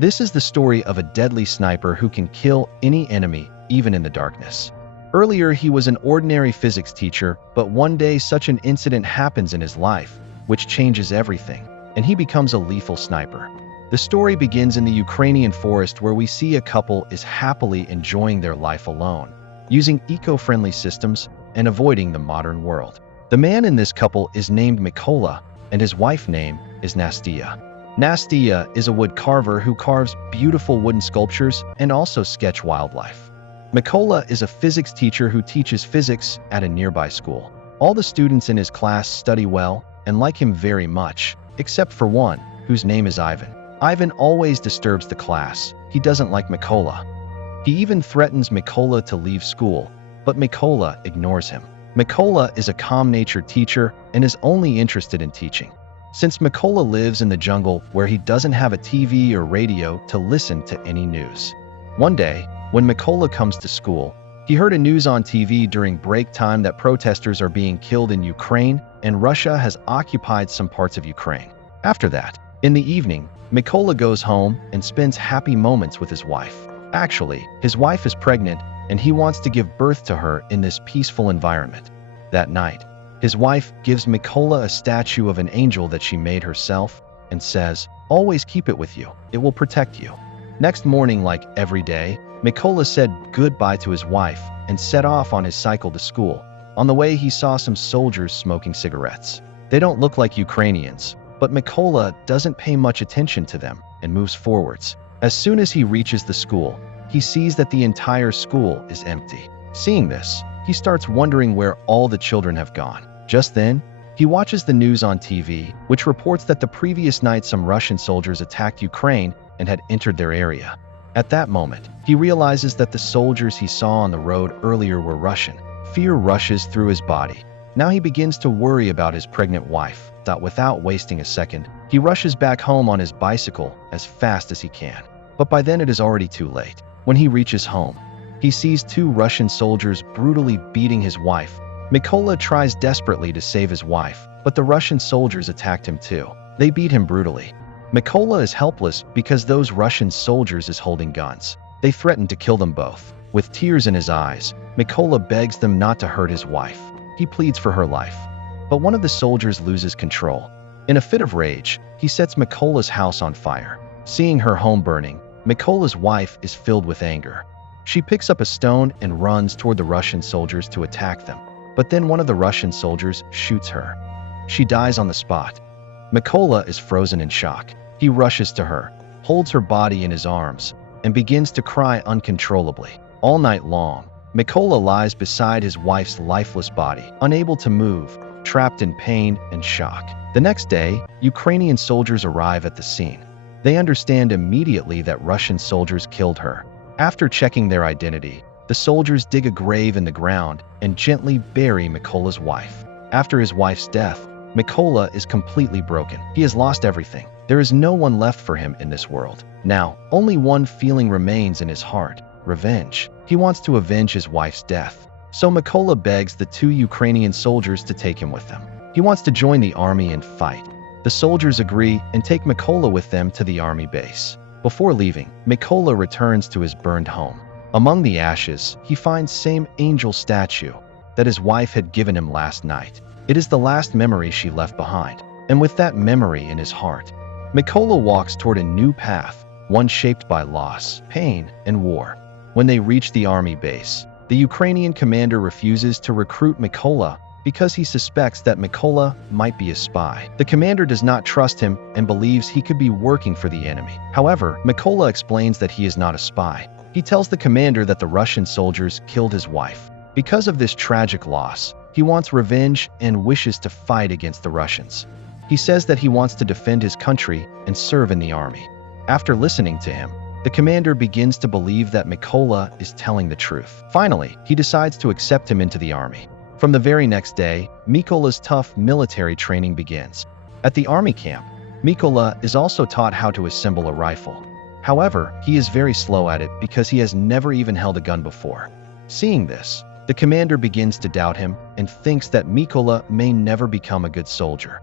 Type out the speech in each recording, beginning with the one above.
This is the story of a deadly sniper who can kill any enemy, even in the darkness. Earlier, he was an ordinary physics teacher, but one day such an incident happens in his life, which changes everything, and he becomes a lethal sniper. The story begins in the Ukrainian forest where we see a couple is happily enjoying their life alone, using eco-friendly systems and avoiding the modern world. The man in this couple is named Mykola, and his wife's name is Nastia. Nastia is a wood carver who carves beautiful wooden sculptures and also sketch wildlife. Mykola is a physics teacher who teaches physics at a nearby school. All the students in his class study well and like him very much, except for one, whose name is Ivan. Ivan always disturbs the class. He doesn't like Mykola. He even threatens Mykola to leave school, but Mykola ignores him. Mykola is a calm-natured teacher and is only interested in teaching. Since Mykola lives in the jungle where he doesn't have a TV or radio to listen to any news. One day, when Mykola comes to school, he heard a news on TV during break time that protesters are being killed in Ukraine and Russia has occupied some parts of Ukraine. After that, in the evening, Mykola goes home and spends happy moments with his wife. Actually, his wife is pregnant and he wants to give birth to her in this peaceful environment. That night, his wife gives Mykola a statue of an angel that she made herself and says, "Always keep it with you, it will protect you." Next morning, like every day, Mykola said goodbye to his wife and set off on his cycle to school. On the way, he saw some soldiers smoking cigarettes. They don't look like Ukrainians, but Mykola doesn't pay much attention to them and moves forwards. As soon as he reaches the school, he sees that the entire school is empty. Seeing this, he starts wondering where all the children have gone. Just then, he watches the news on TV, which reports that the previous night some Russian soldiers attacked Ukraine and had entered their area. At that moment, he realizes that the soldiers he saw on the road earlier were Russian. Fear rushes through his body. Now he begins to worry about his pregnant wife. Without wasting a second, he rushes back home on his bicycle as fast as he can. But by then it is already too late. When he reaches home, he sees two Russian soldiers brutally beating his wife. Mykola tries desperately to save his wife, but the Russian soldiers attacked him too. They beat him brutally. Mykola is helpless because those Russian soldiers is holding guns. They threaten to kill them both. With tears in his eyes, Mykola begs them not to hurt his wife. He pleads for her life. But one of the soldiers loses control. In a fit of rage, he sets Mykola's house on fire. Seeing her home burning, Mykola's wife is filled with anger. She picks up a stone and runs toward the Russian soldiers to attack them. But then one of the Russian soldiers shoots her. She dies on the spot. Mykola is frozen in shock. He rushes to her, holds her body in his arms, and begins to cry uncontrollably. All night long, Mykola lies beside his wife's lifeless body, unable to move, trapped in pain and shock. The next day, Ukrainian soldiers arrive at the scene. They understand immediately that Russian soldiers killed her. After checking their identity, the soldiers dig a grave in the ground and gently bury Mykola's wife. After his wife's death, Mykola is completely broken. He has lost everything. There is no one left for him in this world. Now, only one feeling remains in his heart: revenge. He wants to avenge his wife's death. So Mykola begs the two Ukrainian soldiers to take him with them. He wants to join the army and fight. The soldiers agree and take Mykola with them to the army base. Before leaving, Mykola returns to his burned home. Among the ashes, he finds same angel statue that his wife had given him last night. It is the last memory she left behind. And with that memory in his heart, Mykola walks toward a new path, one shaped by loss, pain, and war. When they reach the army base, the Ukrainian commander refuses to recruit Mykola because he suspects that Mykola might be a spy. The commander does not trust him and believes he could be working for the enemy. However, Mykola explains that he is not a spy. He tells the commander that the Russian soldiers killed his wife. Because of this tragic loss, he wants revenge and wishes to fight against the Russians. He says that he wants to defend his country and serve in the army. After listening to him, the commander begins to believe that Mykola is telling the truth. Finally, he decides to accept him into the army. From the very next day, Mykola's tough military training begins. At the army camp, Mykola is also taught how to assemble a rifle. However, he is very slow at it because he has never even held a gun before. Seeing this, the commander begins to doubt him and thinks that Mykola may never become a good soldier.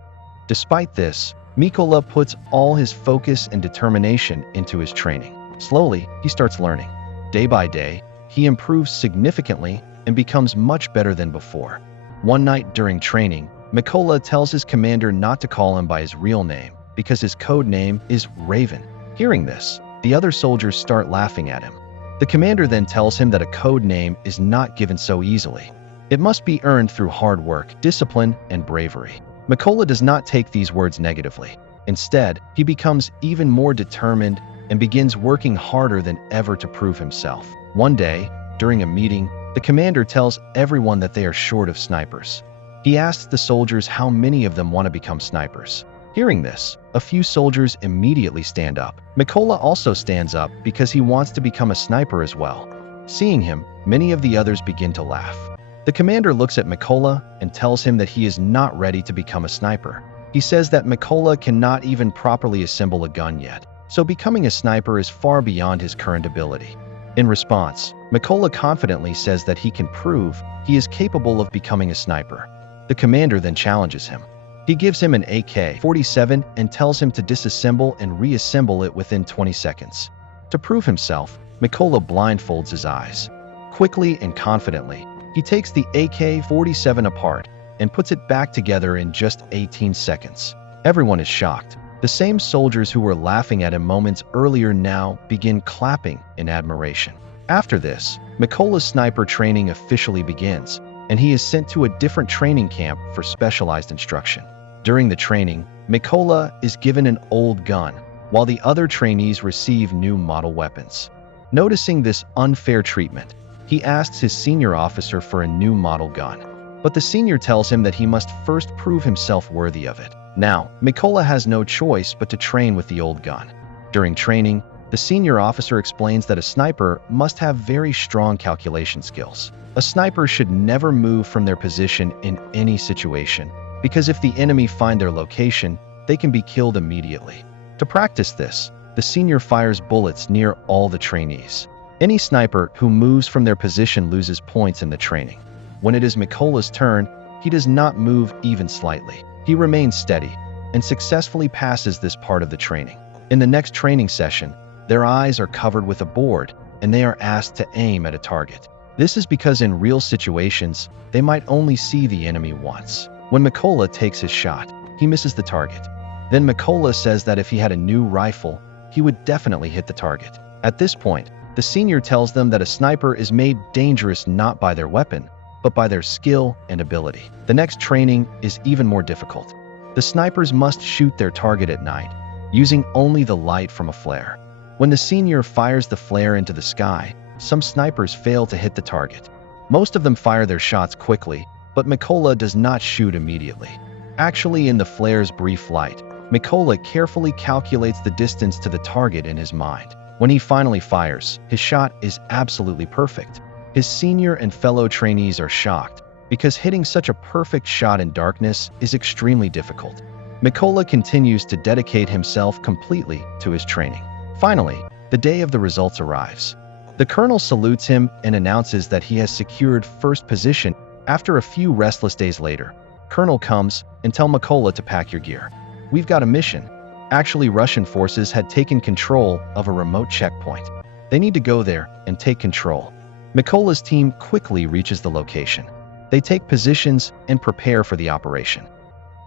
Despite this, Mikola puts all his focus and determination into his training. Slowly, he starts learning. Day by day, he improves significantly and becomes much better than before. One night during training, Mikola tells his commander not to call him by his real name because his code name is Raven. Hearing this, the other soldiers start laughing at him. The commander then tells him that a code name is not given so easily. It must be earned through hard work, discipline, and bravery. Mikola does not take these words negatively. Instead, he becomes even more determined and begins working harder than ever to prove himself. One day, during a meeting, the commander tells everyone that they are short of snipers. He asks the soldiers how many of them want to become snipers. Hearing this, a few soldiers immediately stand up. Mikola also stands up because he wants to become a sniper as well. Seeing him, many of the others begin to laugh. The commander looks at Mikola and tells him that he is not ready to become a sniper. He says that Mikola cannot even properly assemble a gun yet, so becoming a sniper is far beyond his current ability. In response, Mikola confidently says that he can prove he is capable of becoming a sniper. The commander then challenges him. He gives him an AK-47 and tells him to disassemble and reassemble it within 20 seconds. To prove himself, Mikola blindfolds his eyes. Quickly and confidently, he takes the AK-47 apart and puts it back together in just 18 seconds. Everyone is shocked. The same soldiers who were laughing at him moments earlier now begin clapping in admiration. After this, Mikola's sniper training officially begins, and he is sent to a different training camp for specialized instruction. During the training, Mikola is given an old gun, while the other trainees receive new model weapons. Noticing this unfair treatment, he asks his senior officer for a new model gun, but the senior tells him that he must first prove himself worthy of it. Now, Mikola has no choice but to train with the old gun. During training, the senior officer explains that a sniper must have very strong calculation skills. A sniper should never move from their position in any situation, because if the enemy find their location, they can be killed immediately. To practice this, the senior fires bullets near all the trainees. Any sniper who moves from their position loses points in the training. When it is Mikola's turn, he does not move even slightly. He remains steady and successfully passes this part of the training. In the next training session, their eyes are covered with a board and they are asked to aim at a target. This is because in real situations, they might only see the enemy once. When Mikola takes his shot, he misses the target. Then Mikola says that if he had a new rifle, he would definitely hit the target. At this point, the senior tells them that a sniper is made dangerous not by their weapon, but by their skill and ability. The next training is even more difficult. The snipers must shoot their target at night, using only the light from a flare. When the senior fires the flare into the sky, some snipers fail to hit the target. Most of them fire their shots quickly, but Mikola does not shoot immediately. Actually, in the flare's brief light, Mikola carefully calculates the distance to the target in his mind. When he finally fires, his shot is absolutely perfect. His senior and fellow trainees are shocked, because hitting such a perfect shot in darkness is extremely difficult. Mikola continues to dedicate himself completely to his training. Finally, the day of the results arrives. The colonel salutes him and announces that he has secured first position. After a few restless days later, Colonel comes and tells Mikola to pack your gear. We've got a mission. Actually, Russian forces had taken control of a remote checkpoint. They need to go there and take control. Mikola's team quickly reaches the location. They take positions and prepare for the operation.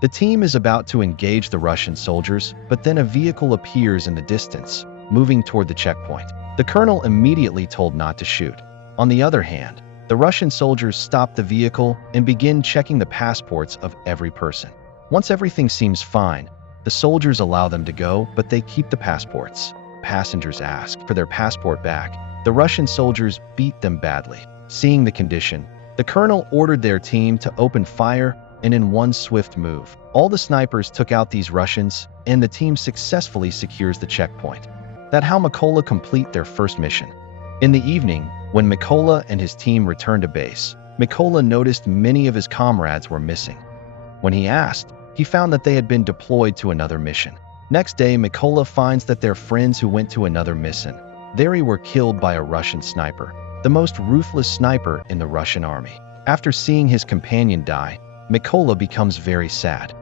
The team is about to engage the Russian soldiers, but then a vehicle appears in the distance, moving toward the checkpoint. The colonel immediately told not to shoot. On the other hand, the Russian soldiers stop the vehicle and begin checking the passports of every person. Once everything seems fine, the soldiers allow them to go, but they keep the passports. Passengers ask for their passport back. The Russian soldiers beat them badly. Seeing the condition, the colonel ordered their team to open fire, and in one swift move, all the snipers took out these Russians, and the team successfully secures the checkpoint. That's how Mikola complete their first mission. In the evening, when Mikola and his team returned to base, Mikola noticed many of his comrades were missing. When he asked, he found that they had been deployed to another mission. Next day, Mikola finds that their friends who went to another mission, they were killed by a Russian sniper, the most ruthless sniper in the Russian army. After seeing his companion die, Mikola becomes very sad.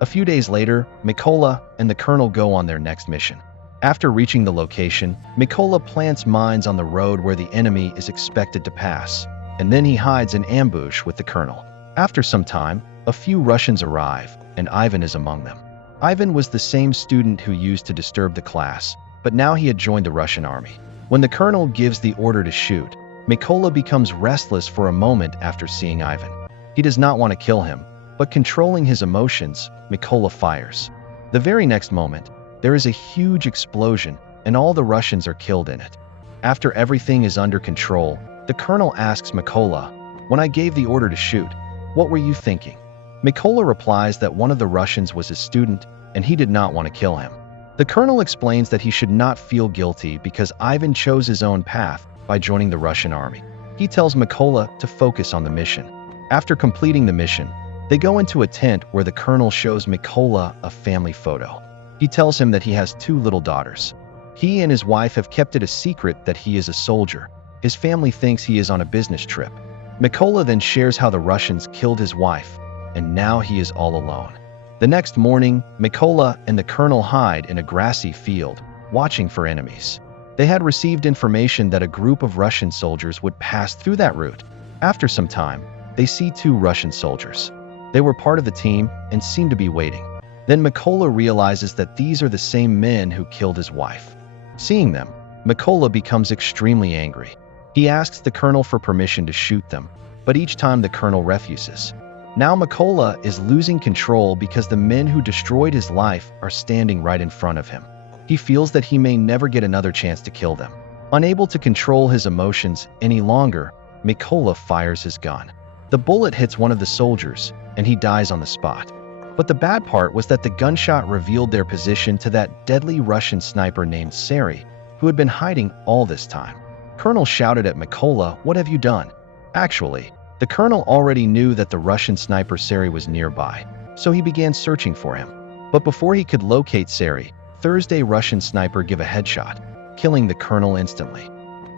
A few days later, Mykola and the colonel go on their next mission. After reaching the location, Mykola plants mines on the road where the enemy is expected to pass, and then he hides in ambush with the colonel. After some time, a few Russians arrive, and Ivan is among them. Ivan was the same student who used to disturb the class, but now he had joined the Russian army. When the colonel gives the order to shoot, Mykola becomes restless for a moment after seeing Ivan. He does not want to kill him, but controlling his emotions, Mykola fires. The very next moment, there is a huge explosion, and all the Russians are killed in it. After everything is under control, the colonel asks Mykola, "When I gave the order to shoot, what were you thinking?" Mykola replies that one of the Russians was his student, and he did not want to kill him. The colonel explains that he should not feel guilty because Ivan chose his own path by joining the Russian army. He tells Mykola to focus on the mission. After completing the mission, they go into a tent where the colonel shows Mykola a family photo. He tells him that he has 2 little daughters. He and his wife have kept it a secret that he is a soldier. His family thinks he is on a business trip. Mykola then shares how the Russians killed his wife, and now he is all alone. The next morning, Mykola and the colonel hide in a grassy field, watching for enemies. They had received information that a group of Russian soldiers would pass through that route. After some time, they see 2 Russian soldiers. They were part of the team and seem to be waiting. Then Mykola realizes that these are the same men who killed his wife. Seeing them, Mykola becomes extremely angry. He asks the colonel for permission to shoot them, but each time the colonel refuses. Now Mykola is losing control because the men who destroyed his life are standing right in front of him. He feels that he may never get another chance to kill them. Unable to control his emotions any longer, Mykola fires his gun. The bullet hits one of the soldiers, and he dies on the spot. But the bad part was that the gunshot revealed their position to that deadly Russian sniper named Siri, who had been hiding all this time. Colonel shouted at Mykola, "What have you done?" Actually, the colonel already knew that the Russian sniper Siri was nearby, so he began searching for him. But before he could locate Siri, Thursday Russian sniper gave a headshot, killing the colonel instantly.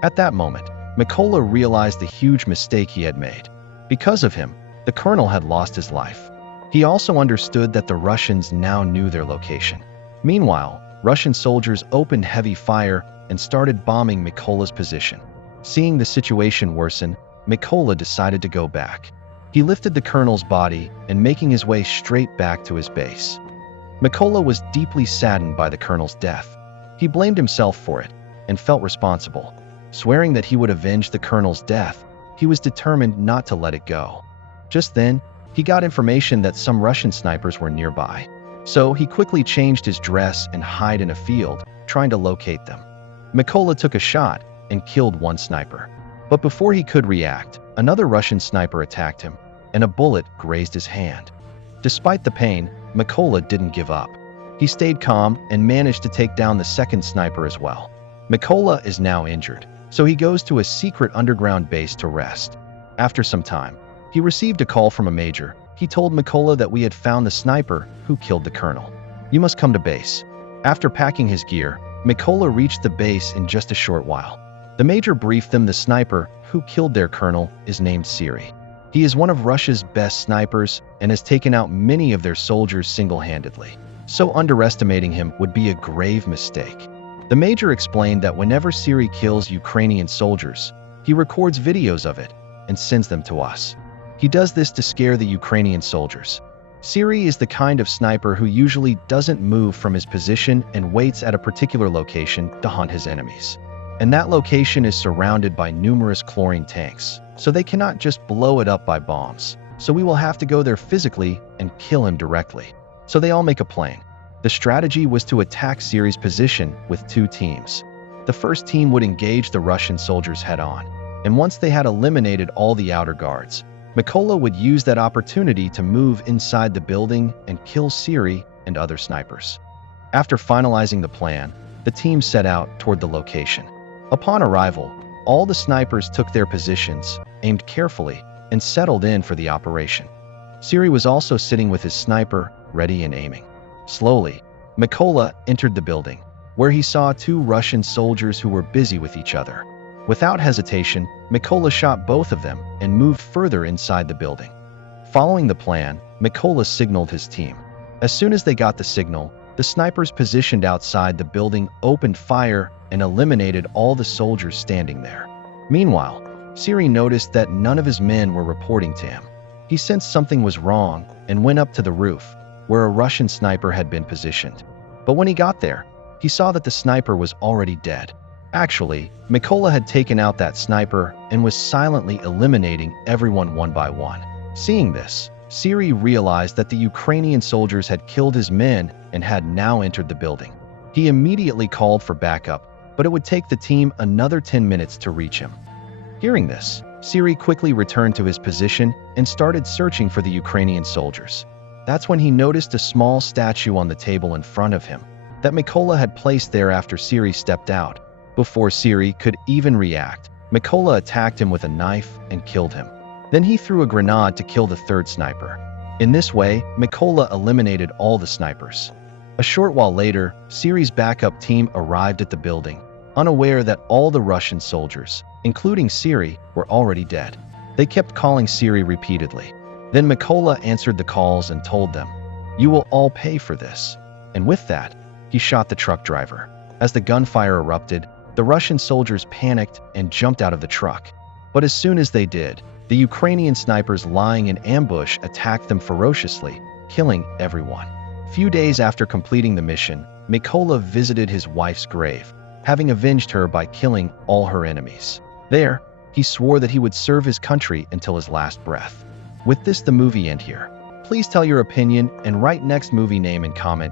At that moment, Mykola realized the huge mistake he had made. Because of him, the colonel had lost his life. He also understood that the Russians now knew their location. Meanwhile, Russian soldiers opened heavy fire and started bombing Mykola's position. Seeing the situation worsen, Mykola decided to go back. He lifted the colonel's body and making his way straight back to his base. Mykola was deeply saddened by the colonel's death. He blamed himself for it and felt responsible. Swearing that he would avenge the colonel's death, he was determined not to let it go. Just then, he got information that some Russian snipers were nearby. So he quickly changed his dress and hid in a field, trying to locate them. Mykola took a shot and killed one sniper. But before he could react, another Russian sniper attacked him, and a bullet grazed his hand. Despite the pain, Mykola didn't give up. He stayed calm and managed to take down the second sniper as well. Mykola is now injured, so he goes to a secret underground base to rest. After some time, he received a call from a major. He told Mykola that we had found the sniper who killed the colonel. "You must come to base." After packing his gear, Mykola reached the base in just a short while. The major briefed them the sniper who killed their colonel is named Siri. He is one of Russia's best snipers and has taken out many of their soldiers single-handedly. So underestimating him would be a grave mistake. The major explained that whenever Siri kills Ukrainian soldiers, he records videos of it and sends them to us. He does this to scare the Ukrainian soldiers. Siri is the kind of sniper who usually doesn't move from his position and waits at a particular location to hunt his enemies. And that location is surrounded by numerous chlorine tanks, so they cannot just blow it up by bombs. So we will have to go there physically and kill him directly. So they all make a plan. The strategy was to attack Siri's position with 2 teams. The first team would engage the Russian soldiers head-on, and once they had eliminated all the outer guards, Mykola would use that opportunity to move inside the building and kill Siri and other snipers. After finalizing the plan, the team set out toward the location. Upon arrival, all the snipers took their positions, aimed carefully, and settled in for the operation. Siri was also sitting with his sniper, ready and aiming. Slowly, Mykola entered the building, where he saw 2 Russian soldiers who were busy with each other. Without hesitation, Mykola shot both of them and moved further inside the building. Following the plan, Mykola signaled his team. As soon as they got the signal, the snipers positioned outside the building opened fire and eliminated all the soldiers standing there. Meanwhile, Siri noticed that none of his men were reporting to him. He sensed something was wrong and went up to the roof, where a Russian sniper had been positioned. But when he got there, he saw that the sniper was already dead. Actually, Mykola had taken out that sniper and was silently eliminating everyone one by one. Seeing this, Siri realized that the Ukrainian soldiers had killed his men and had now entered the building. He immediately called for backup, but it would take the team another 10 minutes to reach him. Hearing this, Siri quickly returned to his position and started searching for the Ukrainian soldiers. That's when he noticed a small statue on the table in front of him that Mykola had placed there after Siri stepped out. Before Siri could even react, Mykola attacked him with a knife and killed him. Then he threw a grenade to kill the third sniper. In this way, Mykola eliminated all the snipers. A short while later, Siri's backup team arrived at the building, unaware that all the Russian soldiers, including Siri, were already dead. They kept calling Siri repeatedly. Then Mykola answered the calls and told them, "You will all pay for this." And with that, he shot the truck driver. As the gunfire erupted, the Russian soldiers panicked and jumped out of the truck. But as soon as they did, the Ukrainian snipers lying in ambush attacked them ferociously, killing everyone. Few days after completing the mission, Mykola visited his wife's grave, having avenged her by killing all her enemies. There, he swore that he would serve his country until his last breath. With this, the movie ends here. Please tell your opinion and write next movie name and comment